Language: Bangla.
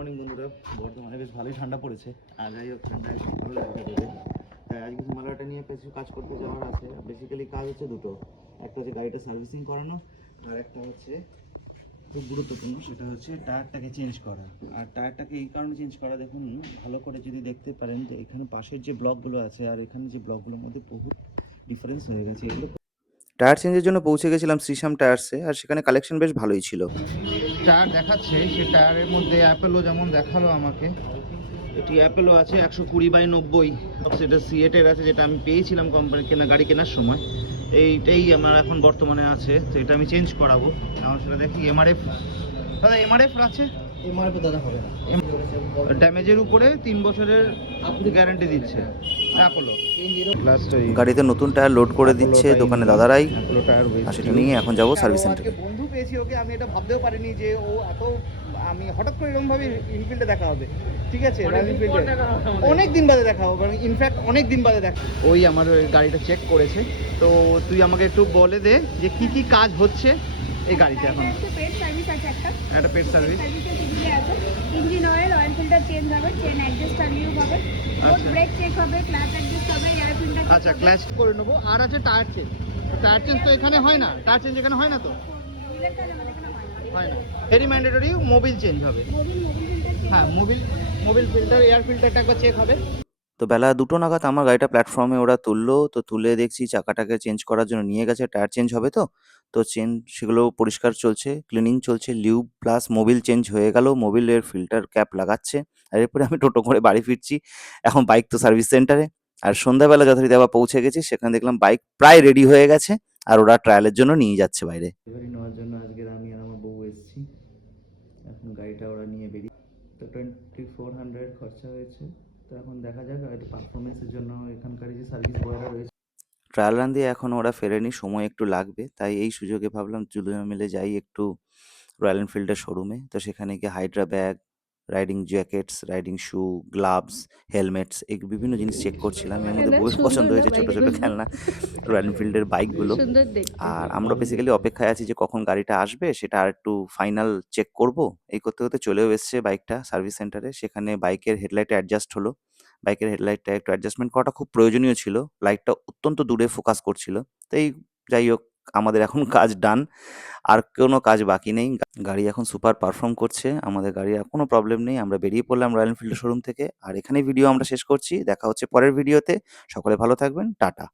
মর্নিং বন্ধুরা। বর্তমানে বেশ ভালোই ঠান্ডা পড়েছে। আর যাই হোক, ঠান্ডা একটু ভালো লাগছে তোদের। আজকে হিমালয়টা নিয়ে কিছু কাজ করতে যাওয়ার আছে। বেসিক্যালি কাজ হচ্ছে দুটো, একটা হচ্ছে গাড়িটা সার্ভিসিং করানো, আর একটা হচ্ছে খুব গুরুত্বপূর্ণ, সেটা হচ্ছে টায়ারটাকে চেঞ্জ করা। আর টায়ারটাকে এই কারণে চেঞ্জ করা, দেখুন ভালো করে যদি দেখতে পারেন যে এখানে পাশের যে ব্লকগুলো আছে আর এখানে যে ব্লকগুলোর মধ্যে বহু ডিফারেন্স হয়ে গেছে। এগুলো টায়ার চেঞ্জের জন্য পৌঁছে গেছিলাম শ্রীশ্যাম টায়ার্সে, আর সেখানে কালেকশন বেশ ভালোই ছিল। টায়ার দেখাচ্ছে, সে টায়ারের মধ্যে অ্যাপেলো যেমন দেখালো আমাকে, এটি অ্যাপেলো আছে 120/90, সেটা সিএটের আছে, যেটা আমি পেয়েছিলাম কোম্পানি গাড়ি কেনার সময়। এইটাই আমার এখন বর্তমানে আছে, তো এটা আমি চেঞ্জ করাবো। আমার সেটা দেখি এমআরএফ, দাদা এমআরএফ আছে? এমআরএফ দাদা হবে না, ড্যামেজের উপরে 3 বছরের গ্যারান্টি দিচ্ছে অ্যাপোলো। গাড়িতে নতুন টায়ার লোড করে দিচ্ছে দোকানে দাদারাই, আর সেটা নিয়ে এখন যাবো সার্ভিস সেন্টারে। বন্ধু পেয়েছি ওকে, আমি এটা ভাবতেও পারিনি যে ও এত, আমি হঠাৎ করে এরকম ভাবে ইনফিল্ডে দেখা হবে। ঠিক আছে, অনেক দিন বাদে দেখা হবে, ইনফ্যাক্ট অনেক দিন বাদে দেখা। ওই আমার গাড়িটা চেক করেছে, তো তুই আমাকে একটু বলে দে যে কি কি কাজ হচ্ছে এই গাড়িতে এখন। পেট সার্ভিস আছে একটা paid service, engine oil filter change হবে, চেন অ্যাডজাস্ট চালিয়েও হবে, ব্রেক চেক হবে, ক্লাচ অ্যাডজাস্ট হবে, এয়ার ফিল্টার। আচ্ছা, ক্লাচ করে নেবো। আর আছে টায়ার চেঞ্জ। টায়ার চেঞ্জ তো এখানে হয় না, টায়ার চেঞ্জ এখানে হয় না, তো হয় না। ভেরি ম্যান্ডেটরি মোবিল চেঞ্জ হবে। হ্যাঁ, মোবিল ফিল্টার, এয়ার ফিল্টারটা একবার চেক হবে। তো বেলা 2টো নাগাদ আমার গাড়িটা প্ল্যাটফর্মে ওরা তুললো, তো তুলে দেখছি চাকাটাকে চেঞ্জ করার জন্য নিয়ে গেছে, টায়ার চেঞ্জ হবে তো চেঞ্জ সেগুলো পরিষ্কার চলছে, ক্লিনিং চলছে, লিউব প্লাস মোবিল চেঞ্জ হয়ে গেল, মোবিলের ফিল্টার ক্যাপ লাগাচ্ছে। আর এরপরে আমি টোটো করে বাড়ি ফিরছি। এখন বাইক তো সার্ভিস সেন্টারে, আর সন্ধ্যাবেলা যথারীতি আবার পৌঁছে গেছি, সেখানে দেখলাম বাইক প্রায় রেডি হয়ে গেছে, আর ওরা ট্রায়ালের জন্য নিয়ে যাচ্ছে বাইরে। ডেলিভারি নেওয়ার জন্য আজকে আমি আর আমার বউ এসেছি। এখন গাড়িটা ওরা নিয়ে বেরিয়ে, তো 2400 খরচা হয়েছে। তো এখন দেখা যাক, হয়তো পারফরমেন্সের জন্য এখানকার যে সার্ভিস বয়রা রয়েছে, ট্রায়াল রান দিয়ে এখন ওরা ফেরেনি, সময় একটু লাগবে। তাই এই সুযোগে ভাবলাম দুজনে মিলে যাই একটু রয়্যাল এনফিল্ডের শোরুমে। তো সেখানে গিয়ে hydra bag, riding jackets, riding shoe, gloves, helmets, এই বিভিন্ন জিনিস চেক করছিলাম। এর মধ্যে বউয়ের পছন্দ হয়েছে ছোট ছোট খেলনা রয়্যাল এনফিল্ডের বাইকগুলো। আর আমরা বেসিক্যালি অপেক্ষায় আছি যে কখন গাড়িটা আসবে, সেটা আর একটু ফাইনাল চেক করব। এই করতে করতে চলেও এসছে বাইকটা সার্ভিস সেন্টারে। সেখানে বাইকের হেডলাইটে অ্যাডজাস্ট হলো। বাইকের হেডলাইটটা একটু অ্যাডজাস্টমেন্ট করাটা খুব প্রয়োজনীয় ছিল। লাইটটা অত্যন্ত দূরে ফোকাস করছিল। তো যাই হোক, আমাদের এখন কাজ ডান। আর কোনো কাজ বাকি নেই। গাড়ি এখন সুপার পারফর্ম করছে। আমাদের গাড়ির আর কোনো প্রবলেম নেই। আমরা বেরিয়ে পড়লাম রয়্যাল এনফিল্ড শোরুম থেকে। আর এখানেই ভিডিও আমরা শেষ করছি। দেখা হচ্ছে পরের ভিডিওতে। সকলে ভালো থাকবেন। টাটা।